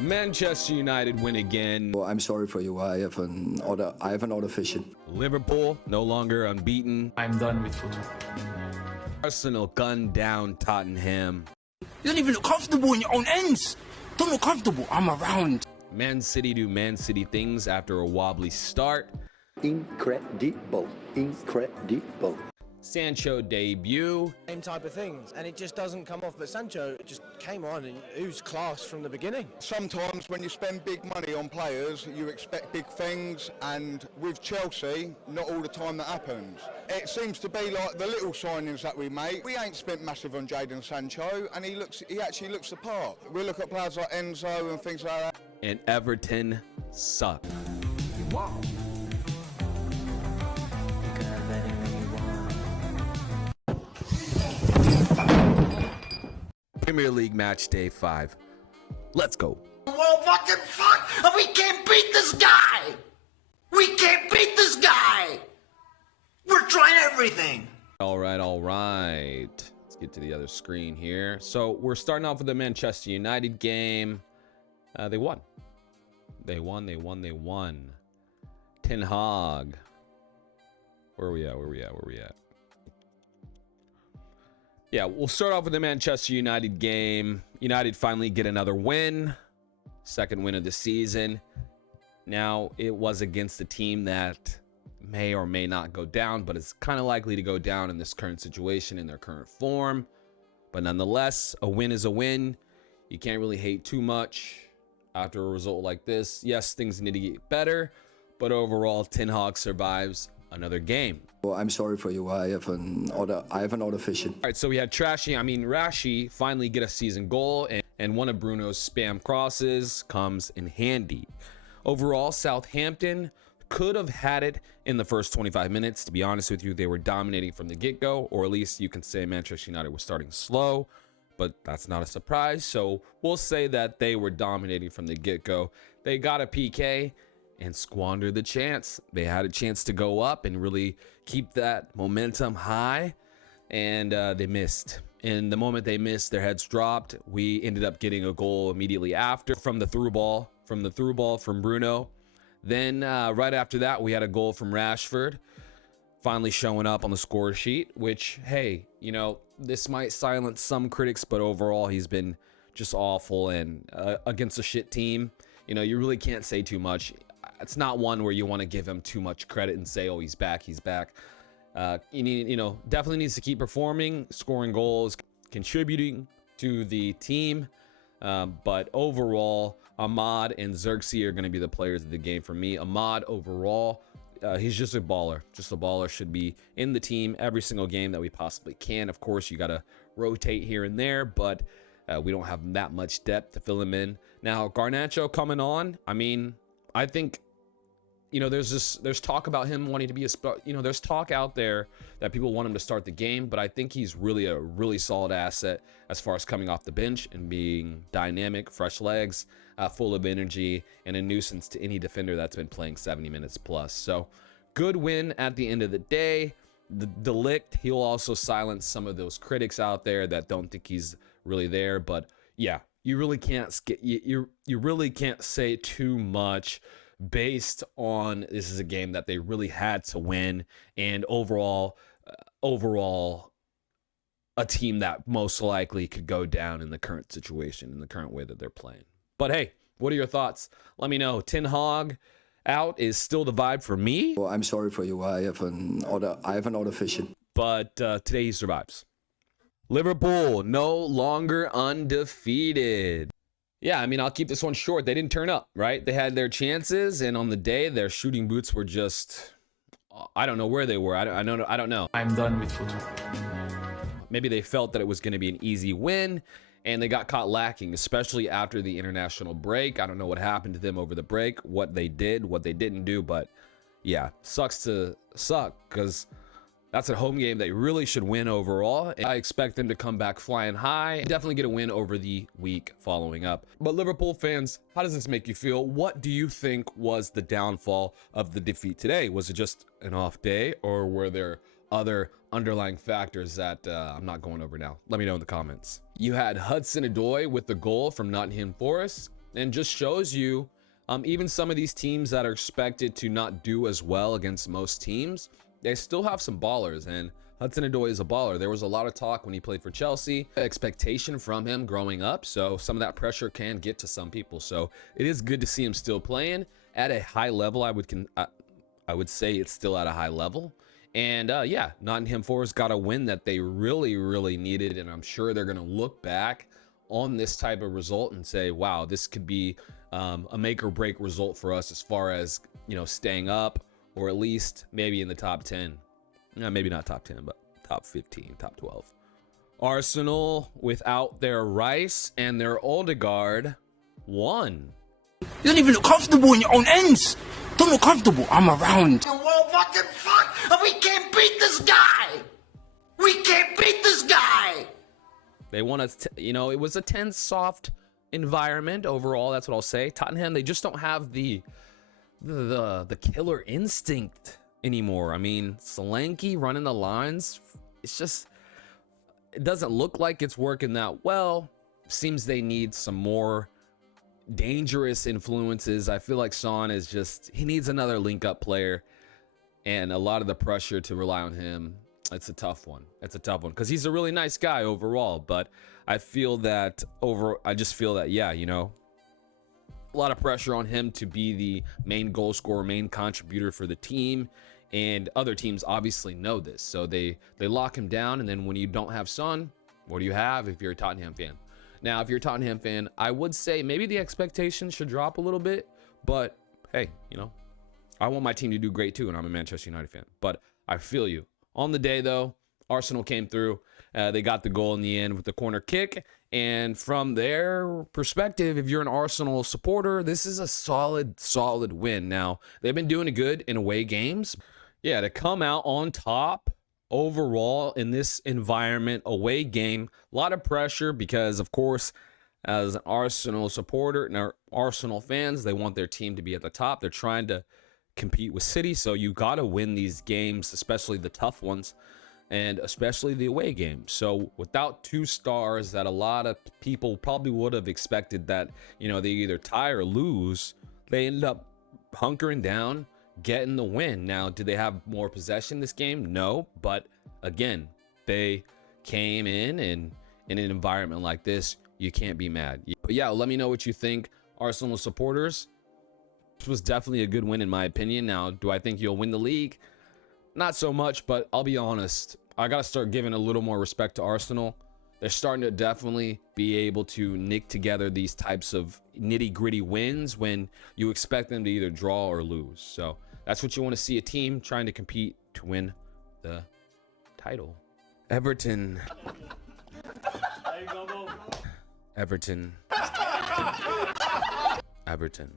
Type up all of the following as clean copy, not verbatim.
Manchester United win again. Well, I'm sorry for you. I have an order fishing. Liverpool no longer unbeaten. I'm done with football. Arsenal gunned down Tottenham. You don't even look comfortable in your own ends. Don't look comfortable. I'm around. Man City do Man City things after a wobbly start. Incredible. Sancho debut. Same type of things, and it just doesn't come off. But Sancho just came on and who's class from the beginning. Sometimes when you spend big money on players, you expect big things, and with Chelsea, not all the time that happens. It seems to be like the little signings that we make. We ain't spent massive on Jadon Sancho, and he actually looks the part. We look at players like Enzo and things like that. And Everton suck. Wow. Premier League Matchday 5. Let's go. Well, fucking fuck! We can't beat this guy! We can't beat this guy! We're trying everything! All right. Let's get to the other screen here. So we're starting off with the Manchester United game. They won. They won. Ten Hag. Where are we at? Yeah, we'll start off with the Manchester United game. United finally get another win. Second win of the season. Now, it was against a team that may or may not go down, but it's kind of likely to go down in this current situation, in their current form. But nonetheless, a win is a win. You can't really hate too much after a result like this. Yes, things need to get better, but overall, Ten Hag survives another game. Well, I'm sorry for you. I have an order fishing. All right, so we had Rashi finally get a season goal, and one of Bruno's spam crosses comes in handy. Overall, Southampton could have had it in the first 25 minutes. To be honest with you, they were dominating from the get-go, or at least you can say Manchester United was starting slow, but that's not a surprise. So we'll say that they were dominating from the get-go. They got a PK and squandered the chance. They had a chance to go up and really keep that momentum high, and they missed. And the moment they missed, their heads dropped. We ended up getting a goal immediately after from the through ball from Bruno. Then right after that, we had a goal from Rashford, finally showing up on the score sheet, which, hey, you know, this might silence some critics, but overall he's been just awful, and against a shit team, you know, you really can't say too much. It's not one where you want to give him too much credit and say, oh, he's back. Definitely needs to keep performing, scoring goals, contributing to the team. But overall, Ahmad and Xerxes are going to be the players of the game for me. Ahmad overall, he's just a baller. Should be in the team every single game that we possibly can. Of course, you got to rotate here and there, but we don't have that much depth to fill him in. Now, Garnacho coming on. I mean, I think, you know, there's talk about him wanting to be there's talk out there that people want him to start the game, but I think he's really a really solid asset as far as coming off the bench and being dynamic, fresh legs, full of energy, and a nuisance to any defender that's been playing 70 minutes plus. So good win at the end of the day. The Delict, he'll also silence some of those critics out there that don't think he's really there, but yeah, you really can't say too much based on this is a game that they really had to win, and overall a team that most likely could go down in the current situation, in the current way that they're playing. But hey, what are your thoughts? Let me know. Ten Hag out is still the vibe for me. Well, I'm sorry for you. I have an order fishing. But today he survives. Liverpool no longer undefeated. Yeah, I mean, I'll keep this one short. They didn't turn up, right? They had their chances, and on the day, their shooting boots were just, I don't know where they were. I don't know. I'm done with football. Maybe they felt that it was going to be an easy win, and they got caught lacking, especially after the international break. I don't know what happened to them over the break, what they did, what they didn't do, but yeah, sucks to suck, because that's a home game they really should win overall. I expect them to come back flying high. Definitely get a win over the week following up. But Liverpool fans, how does this make you feel? What do you think was the downfall of the defeat today? Was it just an off day, or were there other underlying factors that I'm not going over now? Let me know in the comments. You had Hudson-Odoi with the goal from Nottingham Forest. and just shows you even some of these teams that are expected to not do as well against most teams, they still have some ballers, and Hudson-Odoi is a baller. There was a lot of talk when he played for Chelsea, expectation from him growing up, so some of that pressure can get to some people. So it is good to see him still playing at a high level. I would say it's still at a high level. And yeah, Nottingham Forest got a win that they really needed, and I'm sure they're going to look back on this type of result and say, wow, this could be a make or break result for us as far as, you know, staying up, or at least maybe in the top 10. Maybe not top 10, but top 15, top 12. Arsenal, without their Rice and their Odegaard, won. You don't even look comfortable in your own ends. Don't look comfortable. I'm around. Well, fucking fuck! We can't beat this guy! We can't beat this guy! They won you know, it was a tense, soft environment overall. That's what I'll say. Tottenham, they just don't have the killer instinct anymore. I mean, Solanke running the lines, it's just, it doesn't look like it's working that well. Seems they need some more dangerous influences. I feel like Son is just, he needs another link up player, and a lot of the pressure to rely on him, it's a tough one. It's a tough one because he's a really nice guy overall, but I feel that I just feel that, yeah, you know, a lot of pressure on him to be the main goal scorer, main contributor for the team, and other teams obviously know this, so they lock him down. And then when you don't have Son, what do you have if you're a Tottenham fan? Now, if you're a Tottenham fan, I would say maybe the expectations should drop a little bit, but hey, you know, I want my team to do great too, and I'm a Manchester United fan, but I feel you. On the day, though, Arsenal came through. They got the goal in the end with the corner kick. And from their perspective, if you're an Arsenal supporter, this is a solid win. Now, they've been doing it good in away games. Yeah, to come out on top overall in this environment, away game, a lot of pressure because, of course, as an Arsenal supporter and our Arsenal fans, they want their team to be at the top. They're trying to compete with City, so you got to win these games, especially the tough ones, and especially the away games. So without two stars that a lot of people probably would have expected that, you know, they either tie or lose, they ended up hunkering down, getting the win. Now, did they have more possession this game? No, but again, they came in, and in an environment like this, you can't be mad. But yeah, let me know what you think, Arsenal supporters. This was definitely a good win in my opinion. Now, do I think you'll win the league? Not so much, but I'll be honest, I got to start giving a little more respect to Arsenal. They're starting to definitely be able to nick together these types of nitty-gritty wins when you expect them to either draw or lose. So that's what you want to see, a team trying to compete to win the title. Everton. Everton. Everton.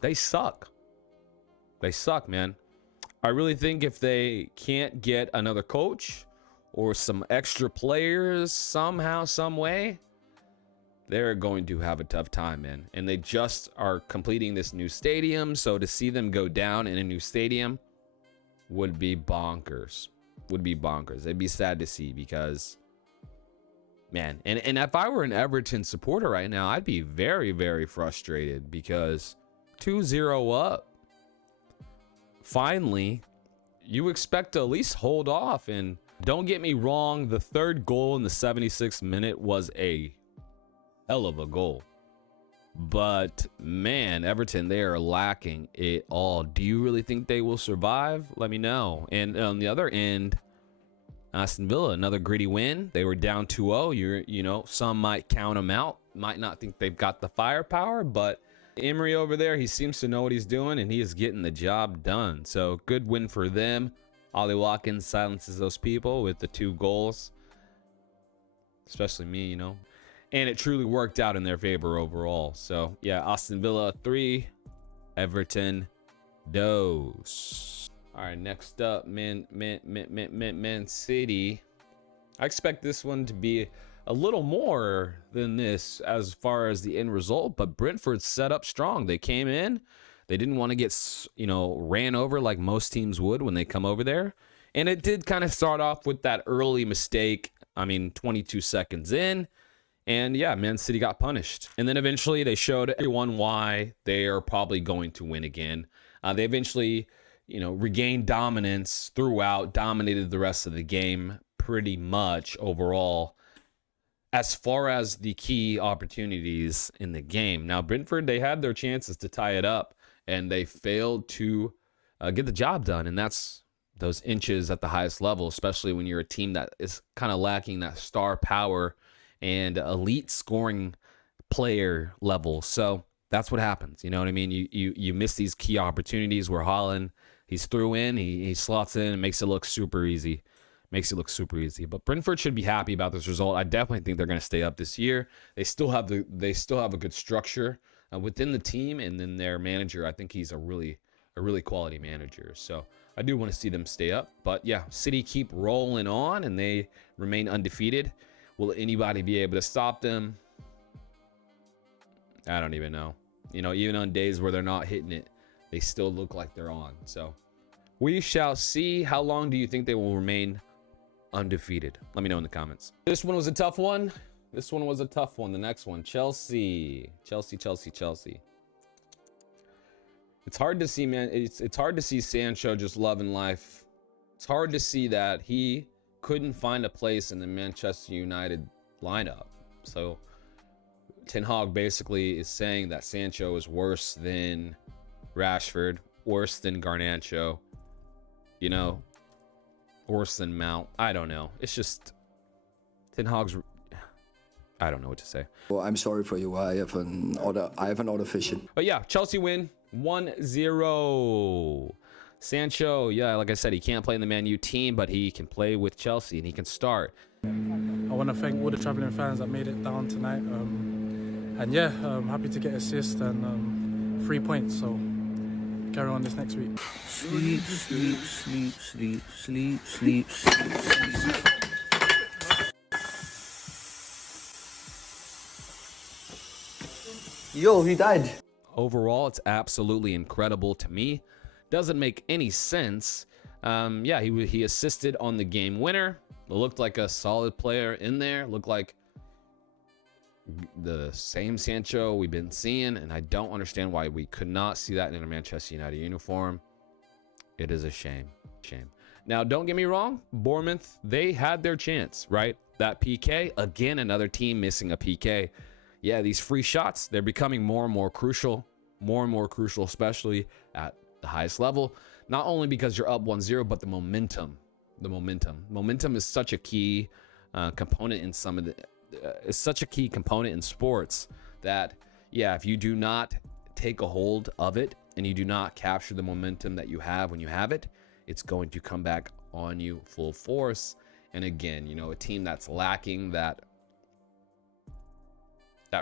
They suck. They suck, man. I really think if they can't get another coach or some extra players somehow, some way, they're going to have a tough time, man. And they just are completing this new stadium, so to see them go down in a new stadium would be bonkers. Would be bonkers. It'd be sad to see because, man, and if I were an Everton supporter right now, I'd be very frustrated because 2-0 up. Finally, you expect to at least hold off. And don't get me wrong, the third goal in the 76th minute was a hell of a goal. But man, Everton, they are lacking it all. Do you really think they will survive? Let me know. And on the other end, Aston Villa, another gritty win. They were down 2-0. You know, some might count them out, might not think they've got the firepower, but Emery over there, he seems to know what he's doing, and he is getting the job done. So good win for them. Ollie Watkins silences those people with the 2 goals, especially me, you know, and it truly worked out in their favor overall. So yeah, Aston Villa 3, Everton dose. All right, next up, Man City. I expect this one to be a little more than this as far as the end result, but Brentford set up strong. They came in, they didn't want to get, you know, ran over like most teams would when they come over there, And it did kind of start off with that early mistake. I mean, 22 seconds in. And yeah, Man City got punished. And then eventually they showed everyone why they are probably going to win again. They eventually, regained dominance throughout, dominated the rest of the game pretty much overall as far as the key opportunities in the game. Now, Brentford, they had their chances to tie it up, and they failed to get the job done. And that's those inches at the highest level, especially when you're a team that is kind of lacking that star power and elite scoring player level. So that's what happens. You know what I mean? You miss these key opportunities where Haaland, he's through in, he slots in and makes it look super easy. But Brentford should be happy about this result. I definitely think they're going to stay up this year. They still have a good structure within the team, and then their manager, I think he's a really quality manager. So I do want to see them stay up. But yeah, City keep rolling on, and they remain undefeated. Will anybody be able to stop them? I don't even know. Even on days where they're not hitting it, they still look like they're on. So we shall see. How long do you think they will remain undefeated? Let me know in the comments. This one was a tough one. The next one, Chelsea. It's hard to see, man. It's hard to see Sancho just loving life. It's hard to see that he couldn't find a place in the Manchester United lineup. So Ten Hag basically is saying that Sancho is worse than Rashford, worse than Garnacho, worse than Mount. I don't know. It's just Ten Hag's. I don't know what to say. Well, I'm sorry for you. I have an artificial. But yeah, Chelsea win 1-0. Sancho, yeah, like I said, he can't play in the Man U team, but he can play with Chelsea and he can start. I want to thank all the travelling fans that made it down tonight. And yeah, I'm happy to get assist and 3 points. So carry on this next week. Sleep, sleep, sleep, sleep, sleep, sleep, sleep, sleep. Yo, he died. Overall, it's absolutely incredible to me. Doesn't make any sense. Yeah, he assisted on the game winner. It looked like a solid player in there. Looked like the same Sancho we've been seeing, and I don't understand why we could not see that in a Manchester United uniform. It is a shame. Now, don't get me wrong. Bournemouth, they had their chance, right? That PK, again, another team missing a PK. Yeah, these free shots, they're becoming more and more crucial, especially at the highest level. Not only because you're up 1-0, but the momentum. Momentum is such a key component in such a key component in sports that, yeah, if you do not take a hold of it and you do not capture the momentum that you have when you have it, it's going to come back on you full force. And again, a team that's lacking that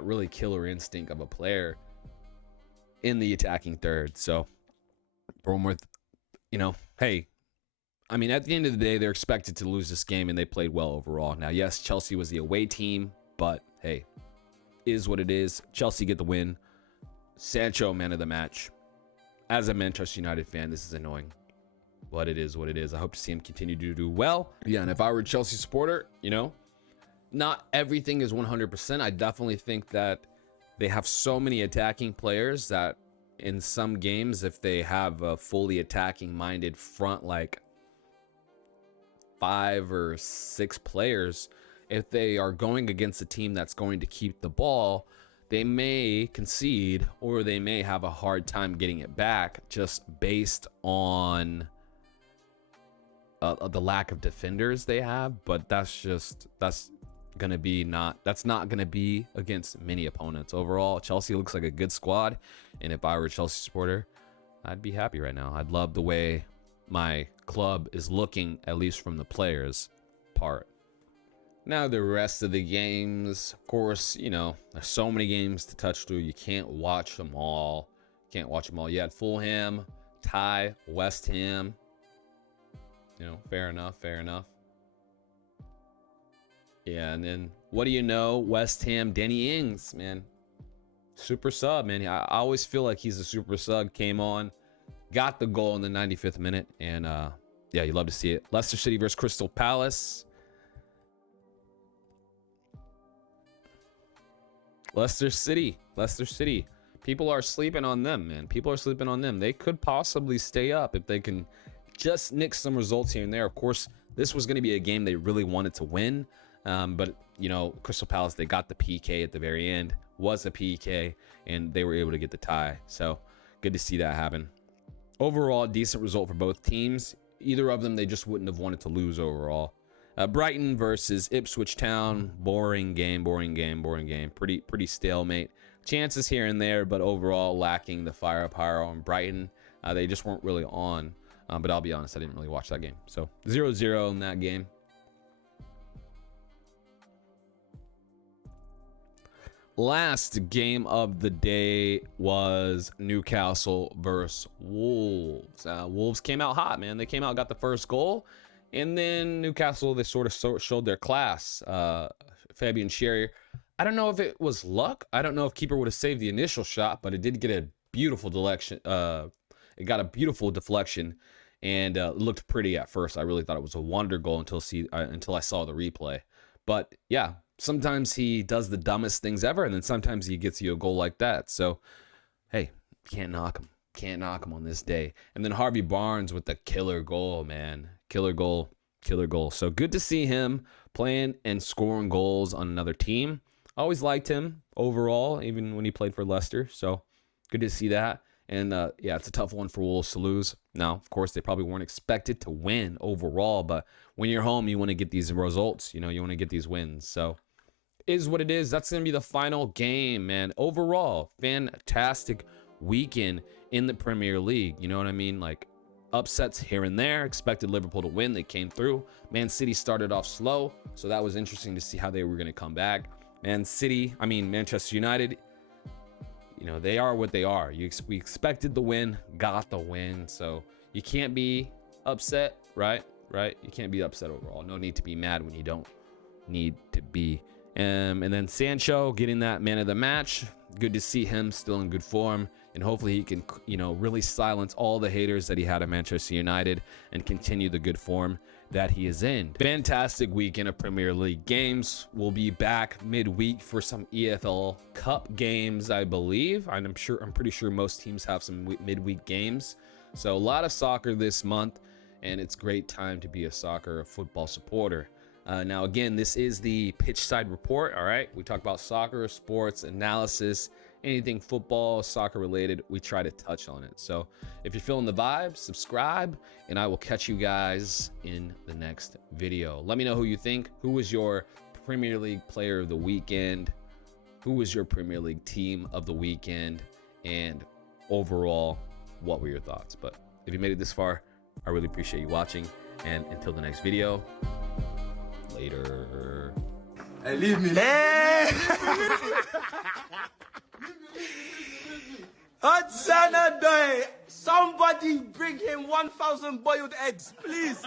really killer instinct of a player in the attacking third. So Bournemouth, hey, I mean, at the end of the day, they're expected to lose this game, and they played well overall. Now, yes, Chelsea was the away team, but hey, is what it is. Chelsea get the win. Sancho, man of the match. As a Manchester United fan, this is annoying, but it is what it is. I hope to see him continue to do well. Yeah, and if I were a Chelsea supporter, not everything is 100%. I definitely think that they have so many attacking players that in some games, if they have a fully attacking minded front, like 5 or 6 players, if they are going against a team that's going to keep the ball, they may concede or they may have a hard time getting it back just based on the lack of defenders they have. But that's not gonna be against many opponents. Overall, Chelsea looks like a good squad, and if I were a Chelsea supporter, I'd be happy right now. I'd love the way my club is looking, at least from the players part. Now the rest of the games, of course, there's so many games to touch through. You can't watch them all. You had Fulham tie West Ham. Fair enough. Yeah, and then what do you know? West Ham, Danny Ings, man. Super sub, man. I always feel like he's a super sub. Came on, got the goal in the 95th minute, and Yeah, you love to see it. Leicester City versus Crystal Palace. Leicester City. People are sleeping on them, man. People are sleeping on them. They could possibly stay up if they can just nick some results here and there. Of course, this was going to be a game they really wanted to win. But, you know, Crystal Palace, they got the PK at the very end. Was a PK, and they were able to get the tie. So, good to see that happen. Overall, decent result for both teams. Either of them, they just wouldn't have wanted to lose overall. Brighton versus Ipswich Town. Boring game. Pretty stalemate. Chances here and there, but overall lacking the firepower on Brighton. They just weren't really on. But I'll be honest, I didn't really watch that game. So 0-0 in that game. Last game of the day was Newcastle versus Wolves. Wolves came out hot, man. They came out, got the first goal. And then Newcastle, they sort of showed their class. Fabian Schär, I don't know if it was luck. I don't know if keeper would have saved the initial shot, but it did get a beautiful deflection. It got a beautiful deflection, and it looked pretty at first. I really thought it was a wonder goal until I saw the replay. But yeah, sometimes he does the dumbest things ever, and then sometimes he gets you a goal like that. So, hey, can't knock him. Can't knock him on this day. And then Harvey Barnes with the killer goal, man. Killer goal. So good to see him playing and scoring goals on another team. I always liked him overall, even when he played for Leicester. So good to see that. And yeah, it's a tough one for Wolves to lose. Now, of course, they probably weren't expected to win overall, but when you're home, you want to get these results. You know, you want to get these wins. So is what it is. That's going to be the final game, man. Overall, fantastic weekend in the Premier League. You know what I mean? Like, upsets here and there. Expected Liverpool to win. They came through. Man City started off slow, so that was interesting to see how they were going to come back. Manchester United, you know, they are what they are. We expected the win, got the win, so you can't be upset, right? You can't be upset overall. No need to be mad when you don't need to be. And then Sancho getting that man of the match. Good to see him still in good form, and hopefully he can, you know, really silence all the haters that he had at Manchester United and continue the good form that he is in. Fantastic weekend of Premier League games. We'll be back midweek for some EFL Cup games, I believe. I'm pretty sure most teams have some midweek games. So a lot of soccer this month, and it's a great time to be a football supporter. Now, again, this is the Pitchside Report, all right? We talk about soccer, sports, analysis, anything football, soccer related, we try to touch on it. So if you're feeling the vibe, subscribe, and I will catch you guys in the next video. Let me know who you think. Who was your Premier League player of the weekend? Who was your Premier League team of the weekend? And overall, what were your thoughts? But if you made it this far, I really appreciate you watching. And until the next video, later. Hey, leave me. Hey! Hot Saturday! Somebody bring him 1,000 boiled eggs, please.